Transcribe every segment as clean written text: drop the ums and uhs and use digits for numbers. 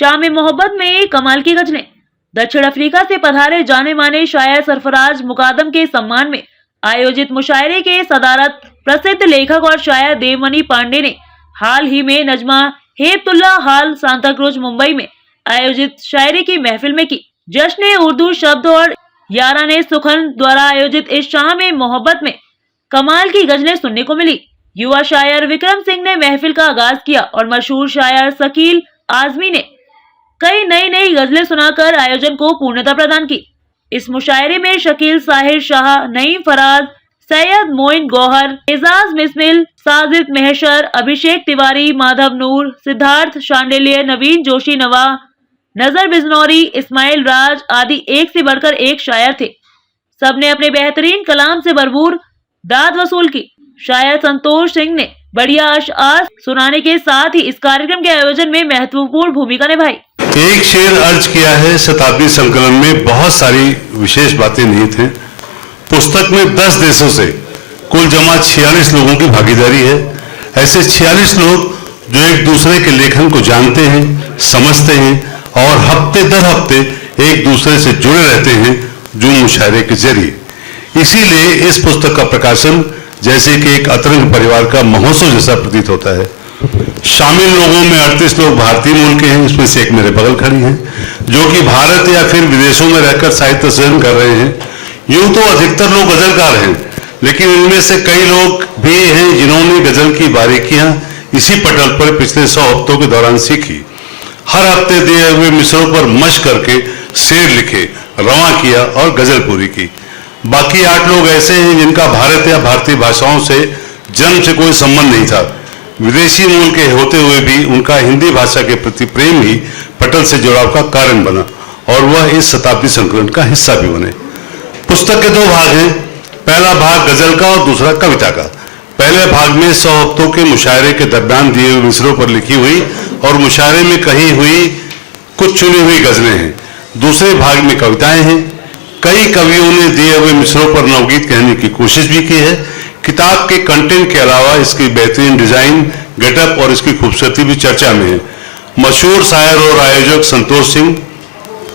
शाम मोहब्बत में कमाल की गजलें। दक्षिण अफ्रीका से पधारे जाने माने शायर सरफराज मुकादम के सम्मान में आयोजित मुशायरे के सदारत प्रसिद्ध लेखक और शायर देवमणि पांडे ने हाल ही में नजमा हेबतुल्ला हाल सांताक्रूज मुंबई में आयोजित शायरी की महफिल में की। जश्न उर्दू शब्द और याराने सुखन द्वारा आयोजित इस शाम मोहब्बत में कमाल की गजलें सुनने को मिली। युवा शायर विक्रम सिंह ने महफिल का आगाज किया और मशहूर शायर शकील आजमी ने कई नई गजलें सुनाकर आयोजन को पूर्णता प्रदान की। इस मुशायरे में शकील साहिर शाह, नईम फराज, सैयद मोइन गौहर, एजाज मिस्मिल, साजिद मेहशर, अभिषेक तिवारी, माधव नूर, सिद्धार्थ शांडिल्य, नवीन जोशी नवा, नजर बिजनौरी, इस्माइल राज आदि एक से बढ़कर एक शायर थे। सबने अपने बेहतरीन कलाम से भरपूर दाद वसूल की। शायर संतोष सिंह ने बढ़िया अशआर सुनाने के साथ ही इस कार्यक्रम के आयोजन में महत्वपूर्ण भूमिका निभाई। एक शेर अर्ज किया है, शताब्दी संकलन में बहुत सारी विशेष बातें निहित हैं। पुस्तक में 10 देशों से कुल जमा 46 लोगों की भागीदारी है। ऐसे 46 लोग जो एक दूसरे के लेखन को जानते हैं, समझते हैं और हफ्ते दर हफ्ते एक दूसरे से जुड़े रहते हैं जो मुशायरे के जरिए। इसीलिए इस पुस्तक का प्रकाशन जैसे कि एक अतरंग परिवार का महोत्सव जैसा प्रतीत होता है। शामिल लोगों में 38 लोग भारतीय मूल के हैं, इसमें से एक मेरे बगल खड़ी हैं जो कि भारत या फिर विदेशों में रहकर साहित्य सृजन कर रहे हैं। यूं तो अधिकतर लोग गजलकार हैं, लेकिन इनमें से कई लोग भी हैं जिन्होंने गजल की बारीकियां इसी पटल पर पिछले 100 हफ्तों के दौरान सीखी। हर हफ्ते दिए हुए मिसरों पर मशक करके शेर लिखे, रवां किया और गजल पूरी की। बाकी 8 लोग ऐसे हैं जिनका भारत या भारतीय भाषाओं से जन्म से कोई संबंध नहीं था। विदेशी मूल के होते हुए भी उनका हिंदी भाषा के प्रति प्रेम ही पटल से जुड़ाव का कारण बना और वह इस शताब्दी संकलन का हिस्सा भी बने। पुस्तक के 2 भाग हैं, पहला भाग गजल का और दूसरा कविता का। पहले भाग में 100 हफ्तों के मुशायरे के दरमियान दिए हुए मिसरों पर लिखी हुई और मुशायरे में कही हुई कुछ चुनी हुई गजलें हैं। दूसरे भाग में कविताएं हैं। कई कवियों ने दिए हुए मिसरों पर नवगीत कहने की कोशिश भी की है। किताब के कंटेंट के अलावा इसकी बेहतरीन डिजाइन, गेटअप और इसकी खूबसूरती भी चर्चा में है। मशहूर शायर और आयोजक संतोष सिंह,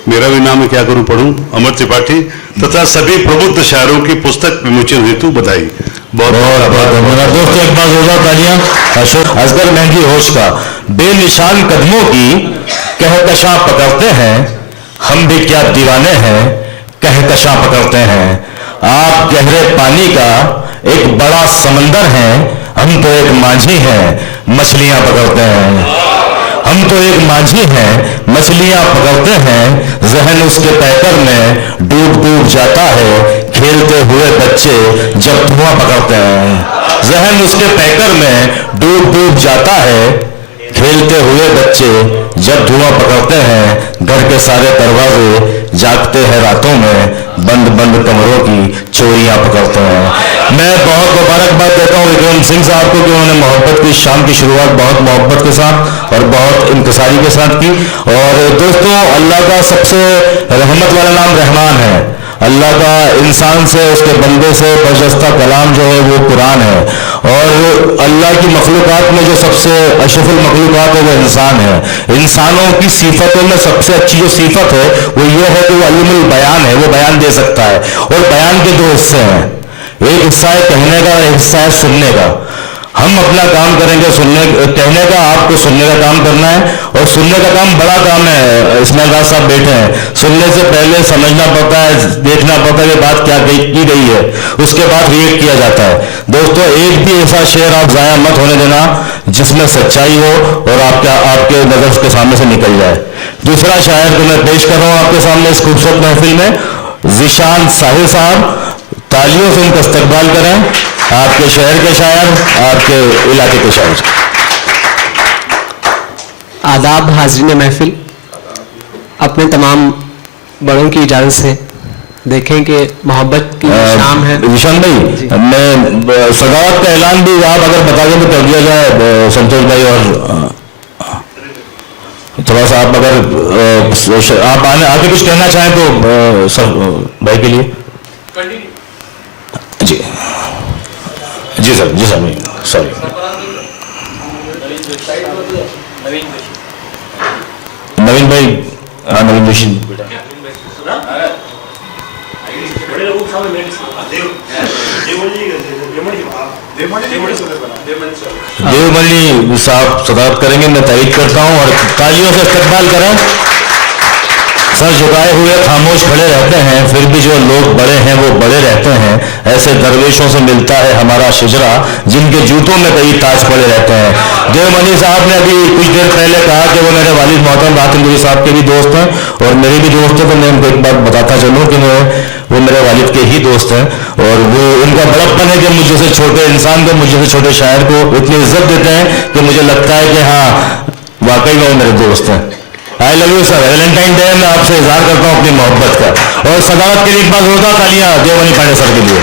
मेरा भी नाम है क्या करूं पढ़ूं, अमर त्रिपाठी तथा सभी प्रबुद्ध शायरों की पुस्तक विमोचन हेतु बधाई। बहुत धन्यवाद दोस्तों। एक बार जोरदार तालियां अशोक असगर महंगी होश का। बेनिशान कदमों की कहकशां पकड़ते हैं, हम भी क्या दीवाने हैं, कहकशां पकड़ते हैं। आप गहरे पानी का एक बड़ा समंदर हैं, हम तो एक माझी हैं, मछलियां पकड़ते हैं। हम तो एक माझी हैं, मछलियां पकड़ते हैं। जहन उसके पैकर में डूब डूब जाता है, खेलते हुए बच्चे जब धुआं पकड़ते हैं। जहन उसके पैकर में डूब डूब जाता है, खेलते हुए बच्चे जब धुआं पकड़ते हैं। घर के सारे दरवाजे जागते हैं रातों में, बंद बंद कमरों की चोरियां पकड़ते हैं। मैं बहुत मुबारकबाद देता हूँ विक्रम सिंह साहब को कि उन्होंने मोहब्बत की शाम की शुरुआत बहुत मोहब्बत के साथ और बहुत इंतसारी के साथ की। और दोस्तों, अल्लाह का सबसे रहमत वाला नाम रहमान है। अल्लाह का इंसान से, उसके बंदे से बरजस्ता कलाम जो है वो कुरान है। और अल्लाह की मखलूकात में जो सबसे अशरफुल मखलूकात है वो इंसान है। इंसानों की सिफतों में सबसे अच्छी जो सिफत है वो ये है कि वो अल्लुमुल बयान है, वो बयान दे सकता है। और बयान के 2 हिस्से हैं, एक हिस्सा है कहने का और एक हिस्सा है सुनने का। हम अपना काम करेंगे कहने का, आपको सुनने का काम करना है। और सुनने का काम बड़ा काम है। इस्माइल राज साहब बैठे हैं, सुनने से पहले समझना पड़ता है, देखना पड़ता है कि बात क्या की गई है, उसके बाद रिएक्ट किया जाता है। दोस्तों, एक भी ऐसा शेर आप जाया मत होने देना जिसमें सच्चाई हो और आपके नजर के सामने से निकल जाए। दूसरा शायर को मैं पेश कर रहा हूँ आपके सामने इस खूबसूरत महफिल में, ज़ीशान साहिर साहब। तालियों से उनका इस्तकबाल करें, आपके शहर के शायर, आपके इलाके के शायर। आदाब हाज़रीन महफिल, अपने तमाम बड़ों की इजाज़त से देखें कि मोहब्बत की शाम है। विशान भाई, मैं सदावत का ऐलान भी आप अगर बता दें तो कर दिया जाए संतोष भाई। और थोड़ा सा आप अगर आप आगे कुछ कहना चाहें तो सर भाई के लिए। जी जी सर, जी सर, सॉरी। नवीन नवीन भाई, नवीन जोशी। देवमणि साहब सदारत करेंगे, मैं तारीफ करता हूं और तालियों से इस्तकबाल करें। सर झुकाए हुए खामोश खड़े रहते हैं, फिर भी जो लोग बड़े हैं वो बड़े रहते हैं। ऐसे दरवेशों से मिलता है हमारा शिजरा, जिनके जूतों में कई ताज पड़े रहते हैं। देवमणि साहब ने अभी कुछ देर पहले कहा कि वो मेरे वालिद मोहतरम राहत साहब के भी दोस्त हैं और मेरे भी दोस्त हैं, तो मैं उनको एक बात बताता चलूँ कि वो मेरे वालिद के ही दोस्त हैं और वो उनका बड़प्पन है कि मुझे से छोटे इंसान को, मुझे से छोटे शायर को इतनी इज्जत देते हैं कि मुझे लगता है कि हाँ वाकई में वो मेरे दोस्त हैं। I love you sir. Valentine day में आपसे इजहार करता हूँ अपनी मोहब्बत का। और सदारत के लिए एक बार जोरदार तालियां देवमणि पांडे सर के लिए।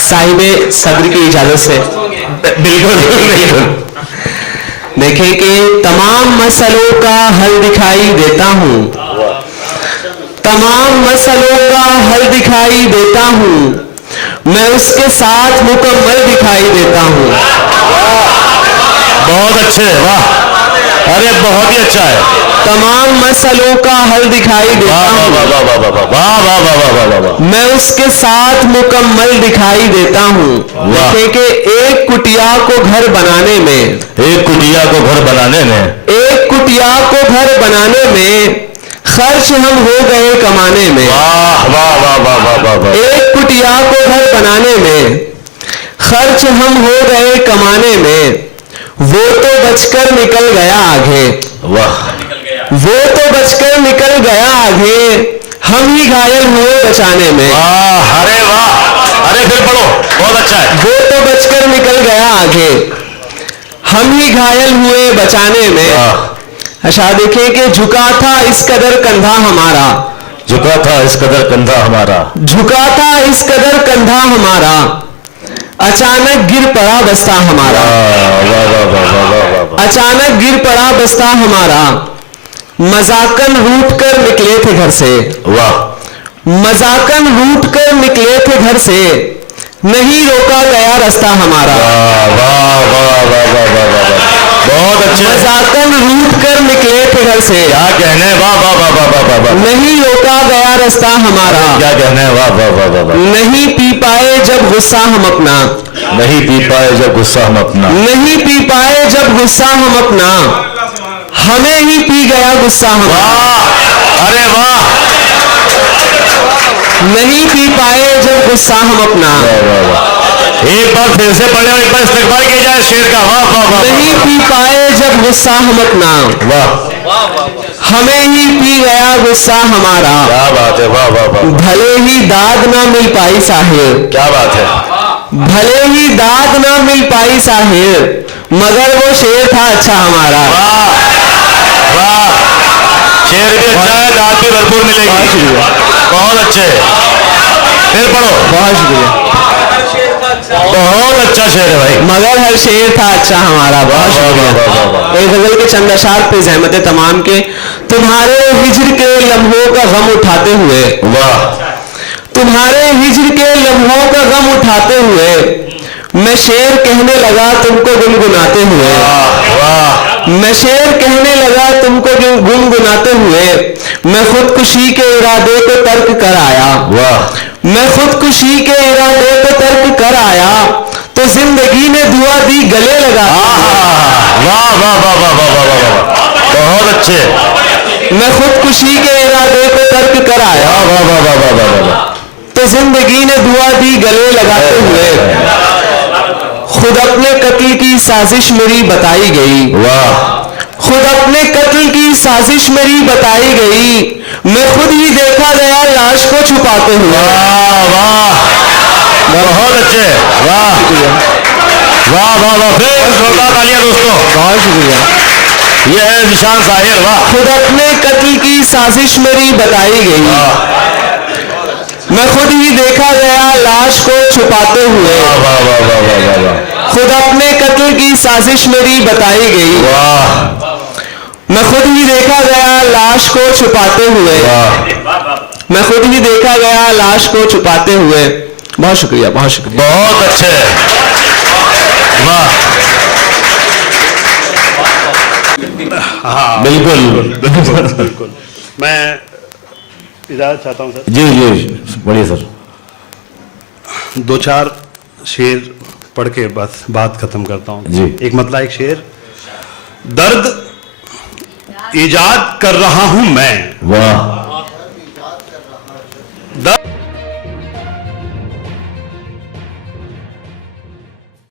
साहिबे सब्र की इजाजत से बिल्कुल बिल्कुल। देखें कि तमाम मसलों का हल दिखाई देता हूँ, तमाम मसलों का हल दिखाई देता हूँ, मैं उसके साथ मुकम्मल दिखाई देता हूँ। बहुत अच्छे, वाह, अरे बहुत ही अच्छा है। तमाम मसलों का हल दिखाई देता हूँ, वाह वाह वाह वाह वाह वाह वाह वाह वाह वाह। मैं उसके साथ मुकम्मल दिखाई देता हूँ। देखें कि एक कुटिया को घर बनाने में, एक कुटिया को घर बनाने में, एक कुटिया को घर बनाने में खर्च हम हो गए कमाने में। वाह वाह वाह वाह वाह वाह वाह। एक कुटिया को घर बनाने में खर्च हम हो गए कमाने में, वो तो बचकर निकल गया आगे। वाह, वो तो बचकर निकल गया आगे, हम ही घायल हुए बचाने में। वाह, अरे वाह, अरे फिर पढ़ो, बहुत अच्छा है। वो तो बचकर निकल गया आगे, हम ही घायल हुए बचाने में। अच्छा देखें कि झुका था इस कदर कंधा हमारा, झुका था इस कदर कंधा हमारा, झुका था इस कदर कंधा हमारा, अचानक गिर पड़ा बस्ता हमारा। वाह वाह वाह वाह वाह वाह। अचानक गिर पड़ा बस्ता हमारा, मजाकन रूठ कर निकले थे घर से। वाह, मजाकन रूठ कर निकले थे घर से, नहीं रोका गया रास्ता हमारा। वाह वाह वाह वाह वाह वाह वाह, बहुत अच्छे। मजाकन रूठ कर निकले थे घर से, क्या कहने, वाह वाह वाह वाह वाह वाह वाह। नहीं रोका गया रास्ता हमारा। क्या कहने, वाह वाह वाह वाह वाह। नहीं पी पाए जब गुस्सा हम अपना, नहीं पी पाए जब गुस्सा हम अपना, नहीं पी पाए जब गुस्सा हम अपना, हमें ही पी गया गुस्सा हम। वाह, अरे वाह, नहीं पी पाए जब गुस्सा हम अपना, एक बार फिर से पढ़े और एक बार इस्तेमाल किया जाए शेर का। वाह वाह वाह। नहीं पी पाए जब गुस्सा हम अपना, वाह, हमें ही पी गया गुस्सा हमारा। क्या बात है, वाह वाह वाह। भले ही दाद ना मिल पाई साहिर, क्या बात है, भले ही दाद ना मिल पाई साहिर, मगर वो शेर था अच्छा हमारा। वाह वाह, शेर भी अच्छा है, दाद भी भरपूर मिलेगी। बहुत अच्छे, फिर पढ़ो। बहुत शुक्रिया। बहुत अच्छा शेर है भाई। मगर हर शेर था अच्छा हमारा। बहुत शुक्रिया। एक गजल के चंद अशार पे ज़हमत तमाम के, तुम्हारे हिज्र के लम्हों का गम उठाते हुए, वाह, तुम्हारे हिज्र के लम्हों का गम उठाते हुए, मैं शेर कहने लगा तुमको गुनगुनाते हुए। वाह, मैं शेर कहने लगा तुमको गुनगुनाते हुए, मैं खुदकुशी के इरादे को तर्क कर आया। वाह, मैं खुदकुशी के इरादे को तर्क कर आया, तो जिंदगी ने दुआ दी गले लगा। वाह वाह वाह वाह वाह वाह वाह, बहुत अच्छे। मैं खुदकुशी के इरादे को तर्क कर आया, वाह वाह वाह वाह वाह वाह, तो जिंदगी ने दुआ दी गले लगाते हुए, खुद अपने कत्ल की साजिश मेरी बताई गई। वाह, खुद अपने कत्ल की साजिश मेरी बताई गई, मैं खुद ही देखा गया लाश को छुपाते हुए। वाह वाह, बहुत अच्छे। वाह वाह वाह वाह, फिर जोरदार तालियां दोस्तों। बहुत शुक्रिया। ये है निशान साहिर। वाह, खुद अपने कत्ल की साजिश मेरी बताई गई, मैं खुद ही देखा गया लाश को छुपाते हुए। वाह वाह वाह वाह वाह वाह, खुद अपने कत्ल की साजिश मेरी बताई गई, वाह, मैं खुद ही देखा गया लाश को छुपाते हुए। वाह, मैं खुद ही देखा गया लाश को छुपाते हुए। बहुत शुक्रिया, बहुत शुक्रिया। बहुत अच्छे। वाह, हाँ बिल्कुल बिल्कुल। मैं इजाजत चाहता हूँ सर। जी जी बोलिए सर। दो चार शेर पढ़ के बस बात खत्म करता हूँ जी। एक मतलब एक शेर। दर्द ईजाद कर रहा हूं मैं, वाह। दर्द